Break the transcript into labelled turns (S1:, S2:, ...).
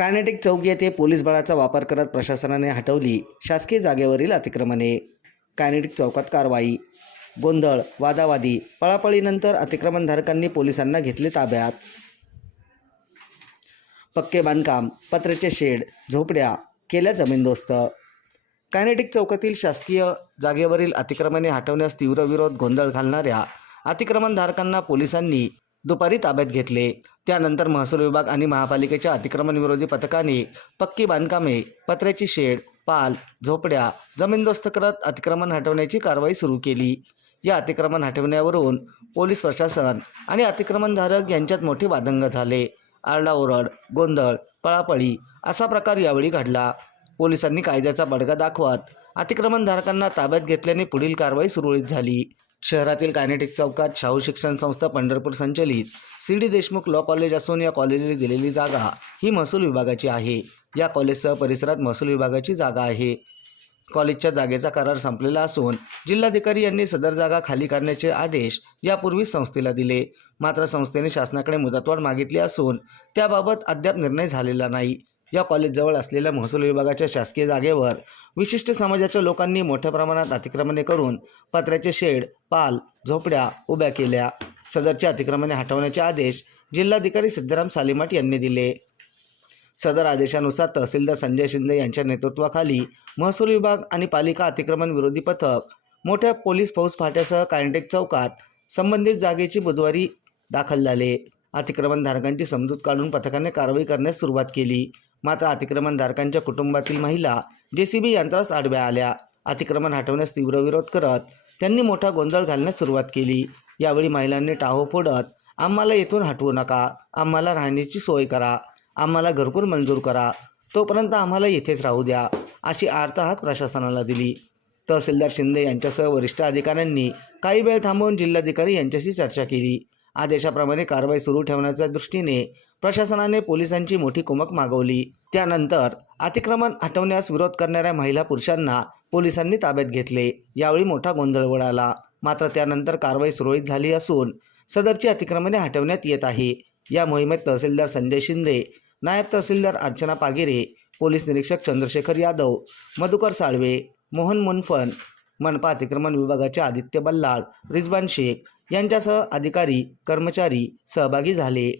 S1: Kinetic चौक येथे police बळाचा वापर करत प्रशासनाने हटवली शासकीय जागेवरील अतिक्रमणे. कायनेटिक चौकात कारवाई गोंधळ वादावादी पळापळीनंतर अतिक्रमणधारकांनी पोलिसांना घेतले ताब्यात. पक्के बांधकाम पत्र्याचे शेड झोपड्या केल्या जमीनदोस्त. कायनेटिक चौकातील शासकीय जागेवरील अतिक्रमणे हटवण्यास तीव्र विरोध गोंधळ घालणाऱ्या अतिक्रमणधारकांना पोलिसांनी दुपारी ताब्यात घेतले. त्यानंतर महसूल विभाग आणि महापालिकेच्या अतिक्रमण विरोधी पथकाने पक्की बांधकामे पत्र्याची शेड पाल झोपड्या जमीनदोस्त करत अतिक्रमण हटवण्याची कारवाई सुरू केली. या अतिक्रमण हटवण्यावरून पोलीस प्रशासन आणि अतिक्रमणधारक यांच्यात मोठे वादंग झाले. आरडाओरड गोंधळ पळापळी असा प्रकार यावेळी घडला. पोलिसांनी कायद्याचा बडगा दाखवत अतिक्रमणधारकांना ताब्यात घेतल्याने पुढील कारवाई सुरळीत झाली. शहरातील कायनेटिक चौकात शाहू शिक्षण संस्था पंढरपूर संचलित C D Deshmukh law college असून या कॉलेजला दिलेली जागा ही महसूल विभागाची आहे. या कॉलेजसह परिसरात महसूल विभागाची जागा आहे. कॉलेजच्या जागेचा करार संपलेला असून जिल्हाधिकारी यांनी सदर जागा खाली करण्याचे आदेश यापूर्वीच संस्थेला दिले. मात्र संस्थेने शासनाकडे मुदतवाढ मागितली असून त्याबाबत अद्याप निर्णय झालेला नाही. या कॉलेजजवळ असलेल्या महसूल विभागाच्या शासकीय जागेवर विशिष्ट समाजाच्या लोकांनी मोठ्या प्रमाणात अतिक्रमणे करून पत्र्याचे शेड पाल झोपड्या उभ्या केल्या. सदरचे अतिक्रमणे हटवण्याचे आदेश जिल्हाधिकारी सिद्धराम सालीमाट यांनी दिले. सदर आदेशानुसार तहसीलदार संजय शिंदे यांच्या नेतृत्वाखाली महसूल विभाग आणि पालिका अतिक्रमण विरोधी पथक मोठ्या पोलीस फौज फाट्यासह कायंटेक चौकात संबंधित जागेची बुधवारी दाखल झाले. अतिक्रमणधारकांची समजूत काढून पथकाने कारवाई करण्यास सुरुवात केली. मात्र अतिक्रमणधारकांच्या कुटुंबातील महिला जे सी बी यंत्रास आडव्या आल्या. अतिक्रमण हटवण्यास तीव्र विरोध करत त्यांनी मोठा गोंधळ घालण्यास सुरुवात केली. यावेळी महिलांनी टाहो फोडत आम्हाला येथून हटवू नका. आम्हाला राहण्याची सोय करा. आम्हाला घरकुल मंजूर करा. तोपर्यंत आम्हाला येथेच राहू द्या अशी आर्तहाक प्रशासनाला दिली. तहसीलदार शिंदे यांच्यासह वरिष्ठ अधिकाऱ्यांनी काही वेळ थांबवून जिल्हाधिकारी यांच्याशी चर्चा केली. आदेशाप्रमाणे कारवाई सुरू ठेवण्याच्या दृष्टीने प्रशासनाने पोलिसांची मोठी कुमक मागवली. त्यानंतर अतिक्रमण हटवण्यास विरोध करणाऱ्या महिला पुरुषांना पोलिसांनी ताब्यात घेतले. यावेळी मोठा गोंधळ उडाला. मात्र त्यानंतर कारवाई सुरळीत झाली असून सदरची अतिक्रमणे हटवण्यात येत आहे. या मोहिमेत तहसीलदार संजय शिंदे नायब तहसीलदार अर्चना पागिरे पोलीस निरीक्षक चंद्रशेखर यादव मधुकर साळवे मोहन मुनफन मनपा अतिक्रमण विभागाचे आदित्य बल्लाळ रिजवान शेख यांच्यासह अधिकारी कर्मचारी सहभागी झाले.